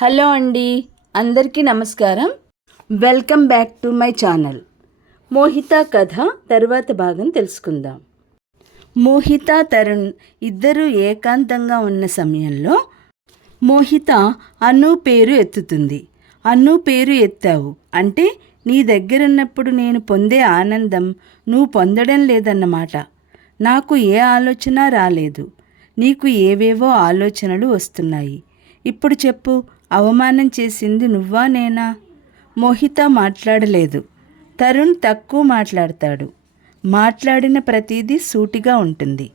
Hello అండి, అందరికీ నమస్కారం. Welcome back to my channel. Mohita కథ తర్వాత భాగం తెలుసుకుందాం. మోహిత, తరుణ్ ఇద్దరూ ఏకాంతంగా ఉన్న సమయంలో మోహిత అను పేరు ఎత్తుతుంది. అను పేరు ఎత్తావు అంటే నీ దగ్గరున్నప్పుడు నేను పొందే ఆనందం నువ్వు పొందడం లేదన్నమాట. నాకు ఏ ఆలోచన రాలేదు, నీకు ఏవేవో ఆలోచనలు వస్తున్నాయి. ఇప్పుడు చెప్పు, అవమానం చేసింది నువ్వా నేనా? మోహిత మాట్లాడలేదు. తరుణ్ తక్కువ మాట్లాడతాడు. మాట్లాడిన ప్రతిదీ సూటిగా ఉంటుంది.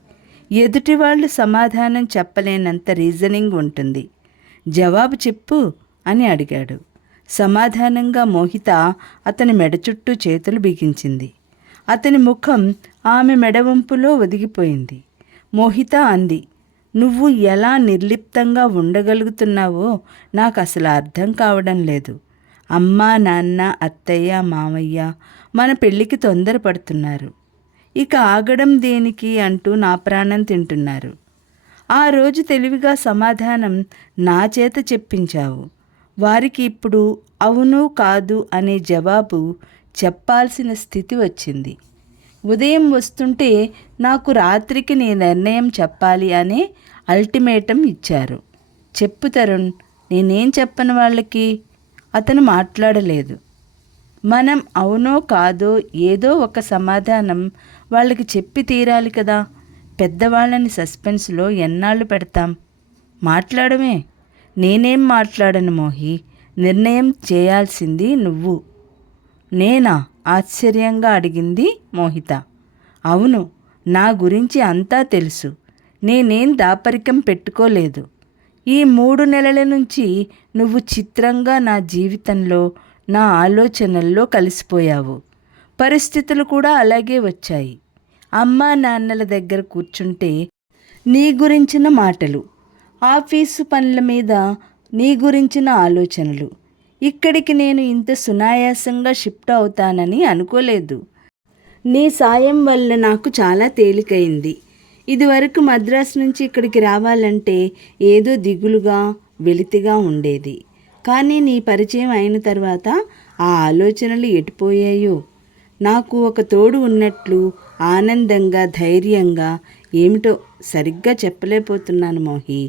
ఎదుటివాళ్ళు సమాధానం చెప్పలేనంత రీజనింగ్ ఉంటుంది. జవాబు చెప్పు అని అడిగాడు. సమాధానంగా మోహిత అతని మెడ చుట్టూ చేతులు బిగించింది. అతని ముఖం ఆమె మెడవంపులో ఒదిగిపోయింది. మోహిత అంది, నువ్వు ఎలా నిర్లిప్తంగా ఉండగలుగుతున్నావో నాకు అసలు అర్థం కావడం లేదు. అమ్మ, నాన్న, అత్తయ్య, మామయ్య మన పెళ్ళికి తొందరపడుతున్నారు. ఇక ఆగడం దేనికి అంటూ నా ప్రాణం తింటున్నారు. ఆ రోజు తెలివిగా సమాధానం నా చేత చెప్పించావు. వారికి ఇప్పుడు అవును కాదు అనే జవాబు చెప్పాల్సిన స్థితి వచ్చింది. ఉదయం వస్తుంటే నాకు రాత్రికి నీ నిర్ణయం చెప్పాలి అనే అల్టిమేటం ఇచ్చారు. చెప్పు తరుణ్, నేనేం చెప్పను వాళ్ళకి? అతను మాట్లాడలేదు. మనం అవునో కాదో ఏదో ఒక సమాధానం వాళ్ళకి చెప్పి తీరాలి కదా. పెద్దవాళ్ళని సస్పెన్స్లో ఎన్నాళ్ళు పెడతాం? మాట్లాడమే. నేనేం మాట్లాడను మోహి, నిర్ణయం చేయాల్సింది నువ్వు. నేనా? ఆశ్చర్యంగా అడిగింది మోహిత. అవును, నా గురించి అంతా తెలుసు. నేనేం దాపరికం పెట్టుకోలేదు. ఈ 3 నెలల నుంచి నువ్వు చిత్రంగా నా జీవితంలో, నా ఆలోచనల్లో కలిసిపోయావు. పరిస్థితులు కూడా అలాగే వచ్చాయి. అమ్మా నాన్నల దగ్గర కూర్చుంటే నీ గురించిన మాటలు, ఆఫీసు పనుల మీద నీ గురించిన ఆలోచనలు. ఇక్కడికి నేను ఇంత సునాయాసంగా షిఫ్ట్ అవుతానని అనుకోలేదు. నీ సాయం వల్ల నాకు చాలా తేలికైంది. ఇదివరకు మద్రాసు నుంచి ఇక్కడికి రావాలంటే ఏదో దిగులుగా, వెలితిగా ఉండేది. కానీ నీ పరిచయం అయిన తర్వాత ఆ ఆలోచనలు ఎటుపోయాయో. నాకు ఒక తోడు ఉన్నట్లు ఆనందంగా, ధైర్యంగా, ఏమిటో సరిగ్గా చెప్పలేకపోతున్నాను మోహి.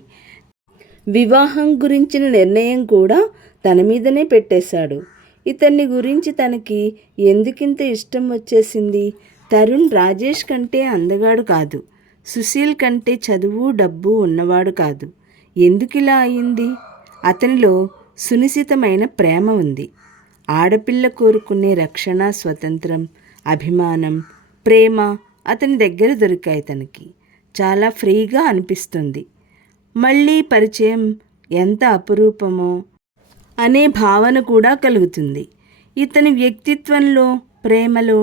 వివాహం గురించిన నిర్ణయం కూడా తన మీదనే పెట్టేశాడు. ఇతన్ని గురించి తనకి ఎందుకింత ఇష్టం వచ్చేసింది? తరుణ్ రాజేష్ కంటే అందగాడు కాదు, సుశీల్ కంటే చదువు డబ్బు ఉన్నవాడు కాదు. ఎందుకిలా అయింది? అతనిలో సునిశితమైన ప్రేమ ఉంది. ఆడపిల్ల కోరుకునే రక్షణ, స్వతంత్రం, అభిమానం, ప్రేమ అతని దగ్గర దొరికాయి. తనకి చాలా ఫ్రీగా అనిపిస్తుంది. మళ్ళీ పరిచయం ఎంత అపురూపమో అనే భావన కూడా కలుగుతుంది. ఇతని వ్యక్తిత్వంలో, ప్రేమలో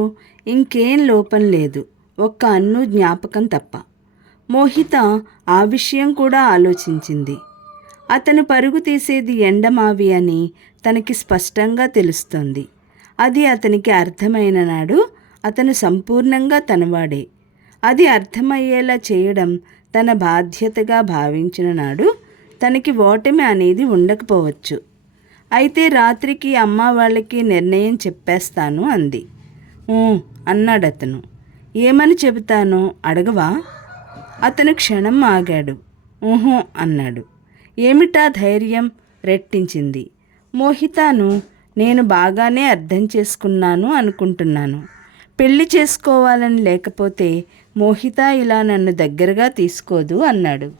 ఇంకేం లోపం లేదు, ఒక్క అన్ను జ్ఞాపకం తప్ప. మోహిత ఆ విషయం కూడా ఆలోచించింది. అతను పరుగు తీసేది ఎండమావి అని తనకి స్పష్టంగా తెలుస్తోంది. అది అతనికి అర్థమైన నాడు అతను సంపూర్ణంగా తనవాడే. అది అర్థమయ్యేలా చేయడం తన బాధ్యతగా భావించిన నాడు తనకి ఓటమి అనేది ఉండకపోవచ్చు. అయితే రాత్రికి అమ్మ వాళ్ళకి నిర్ణయం చెప్పేస్తాను అంది. అన్నాడతను. ఏమని చెబుతానో అడగవా? అతను క్షణం ఆగాడు. ఊహో అన్నాడు. ఏమిటా ధైర్యం? రెట్టించింది. మోహితాను నేను బాగానే అర్థం చేసుకున్నాను అనుకుంటున్నాను. పెళ్లి చేసుకోవాలని లేకపోతే మోహిత ఇలా నన్ను దగ్గరగా తీసుకోదు అన్నాడు.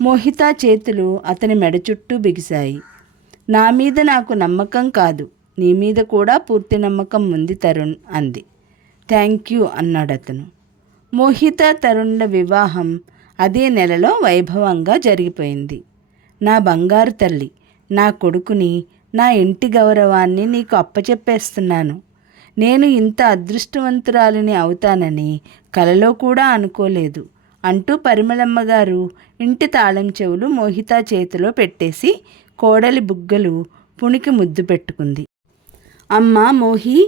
మోహిత చేతులు అతని మెడ చుట్టూ బిగిశాయి. నా మీద నాకు నమ్మకం కాదు, నీ మీద కూడా పూర్తి నమ్మకం ఉంది తరుణ్ అంది. థ్యాంక్ యూ అన్నాడతను. మోహిత, తరుణ్ల వివాహం అదే నెలలో వైభవంగా జరిగిపోయింది. నా బంగారు తల్లి, నా కొడుకుని, నా ఇంటి గౌరవాన్ని నీకు అప్పచెప్పేస్తున్నాను. నేను ఇంత అదృష్టవంతురాలిని అవుతానని కలలో కూడా అనుకోలేదు అంటూ పరిమళమ్మగారు ఇంటి తాళం చెవులు మోహిత చేతిలో పెట్టేసి కోడలి బుగ్గలు పుణికి ముద్దు పెట్టుకుంది. అమ్మా మోహి,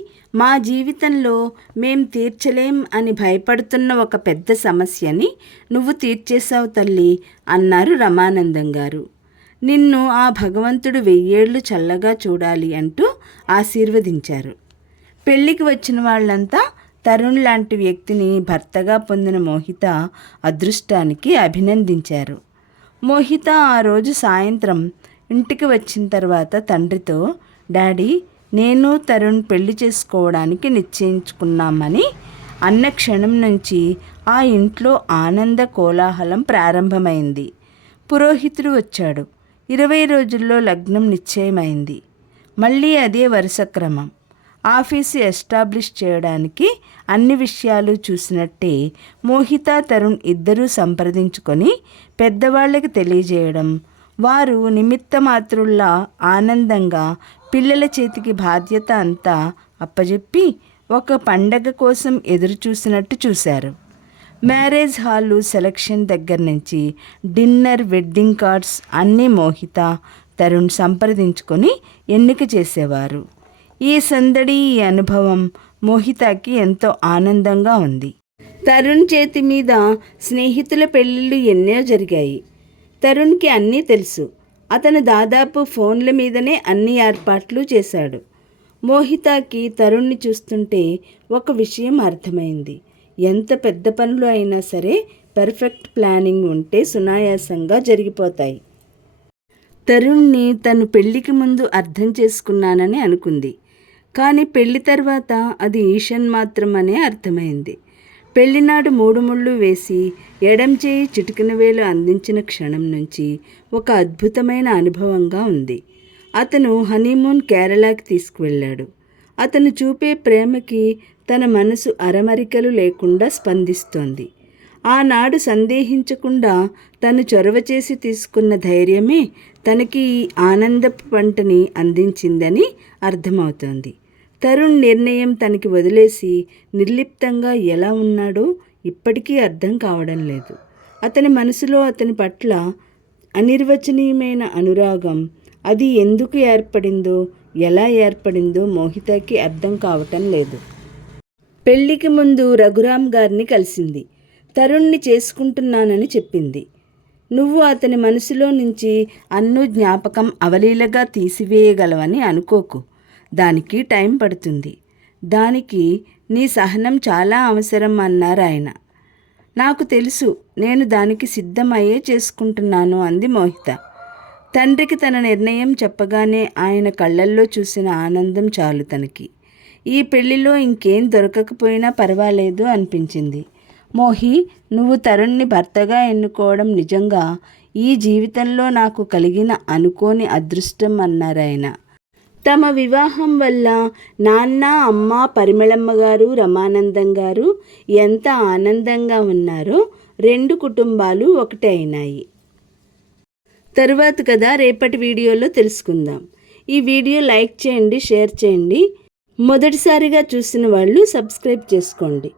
మా జీవితంలో మేం తీర్చలేం అని భయపడుతున్న ఒక పెద్ద సమస్యని నువ్వు తీర్చేశావు తల్లి అన్నారు రమానందం గారు. నిన్ను ఆ భగవంతుడు 1000 ఏళ్ళు చల్లగా చూడాలి అంటూ ఆశీర్వదించారు. పెళ్లికి వచ్చిన వాళ్ళంతా తరుణ్ లాంటి వ్యక్తిని భర్తగా పొందిన మోహిత అదృష్టానికి అభినందించారు. మోహిత ఆ రోజు సాయంత్రం ఇంటికి వచ్చిన తర్వాత తండ్రితో, డాడీ, నేను తరుణ్ పెళ్లి చేసుకోవడానికి నిశ్చయించుకున్నామని అన్న క్షణం నుంచి ఆ ఇంట్లో ఆనంద కోలాహలం ప్రారంభమైంది. పురోహితుడు వచ్చాడు. 20 రోజుల్లో లగ్నం నిశ్చయమైంది. మళ్ళీ అదే వరుస క్రమం. ఆఫీసు ఎస్టాబ్లిష్ చేయడానికి అన్ని విషయాలు చూసినట్టే మోహిత తరుణ్ ఇద్దరూ సంప్రదించుకొని పెద్దవాళ్ళకి తెలియజేయడం, వారు నిమిత్త మాత్రుల్లా ఆనందంగా పిల్లల చేతికి బాధ్యత అంతా అప్పజెప్పి ఒక పండగ కోసం ఎదురు చూసినట్టు చూశారు. మ్యారేజ్ హాలు సెలక్షన్ దగ్గర నుంచి డిన్నర్, వెడ్డింగ్ కార్డ్స్ అన్నీ మోహిత తరుణ్ సంప్రదించుకొని ఎన్నిక చేసేవారు. ఈ సందడి, ఈ అనుభవం మోహితకి ఎంతో ఆనందంగా ఉంది. తరుణ్ చేతి మీద స్నేహితుల పెళ్ళిళ్ళు ఎన్నో జరిగాయి. తరుణ్కి అన్నీ తెలుసు. అతను దాదాపు ఫోన్ల మీదనే అన్ని ఏర్పాట్లు చేశాడు. మోహితకి తరుణ్ని చూస్తుంటే ఒక విషయం అర్థమైంది. ఎంత పెద్ద పనులు అయినా సరే పర్ఫెక్ట్ ప్లానింగ్ ఉంటే సునాయాసంగా జరిగిపోతాయి. తరుణ్ని తను పెళ్లికి ముందు అర్థం చేసుకున్నానని అనుకుంది. కానీ పెళ్లి తర్వాత అది ఈషన్ మాత్రం అనే అర్థమైంది. పెళ్లినాడు 3 ముళ్ళు వేసి ఎడం చేయి చిటికిన వేలు అందించిన క్షణం నుంచి ఒక అద్భుతమైన అనుభవంగా ఉంది. అతను హనీమూన్ కేరళకి తీసుకువెళ్ళాడు. అతను చూపే ప్రేమకి తన మనసు అరమరికలు లేకుండా స్పందిస్తోంది. ఆనాడు సందేహించకుండా తను చొరవ చేసి తీసుకున్న ధైర్యమే తనకి ఈ ఆనందపు పంటని అందించిందని అర్థమవుతోంది. తరుణ్ నిర్ణయం తనకి వదిలేసి నిర్లిప్తంగా ఎలా ఉన్నాడో ఇప్పటికీ అర్థం కావడం లేదు. అతని మనసులో అతని పట్ల అనిర్వచనీయమైన అనురాగం, అది ఎందుకు ఏర్పడిందో, ఎలా ఏర్పడిందో మోహితకి అర్థం కావటం లేదు. పెళ్లికి ముందు రఘురామ్ గారిని కలిసింది. తరుణ్ని చేసుకుంటున్నానని చెప్పింది. నువ్వు అతని మనసులో నుంచి అన్ను జ్ఞాపకం అవలీలగా తీసివేయగలవని అనుకోకు. దానికి టైం పడుతుంది. దానికి నీ సహనం చాలా అవసరం అన్నారు ఆయన. నాకు తెలుసు, నేను దానికి సిద్ధమయ్యే చేసుకుంటున్నాను అంది మోహిత. తండ్రికి తన నిర్ణయం చెప్పగానే ఆయన కళ్ళల్లో చూసిన ఆనందం చాలు తనకి. ఈ పెళ్లిలో ఇంకేం దొరకకపోయినా పర్వాలేదు అనిపించింది. మోహి, నువ్వు తరుణ్ని భర్తగా ఎన్నుకోవడం నిజంగా ఈ జీవితంలో నాకు కలిగిన అనుకోని అదృష్టం అన్నారాయన. తమ వివాహం వల్ల నాన్న, అమ్మ, పరిమళమ్మ గారు, రమానందం గారు ఎంత ఆనందంగా ఉన్నారో 2 కుటుంబాలు ఒకటే అయినాయి. తరువాత కథ రేపటి వీడియోలో తెలుసుకుందాం. ఈ వీడియో లైక్ చేయండి, షేర్ చేయండి. మొదటిసారిగా చూసిన వాళ్ళు సబ్స్క్రైబ్ చేసుకోండి.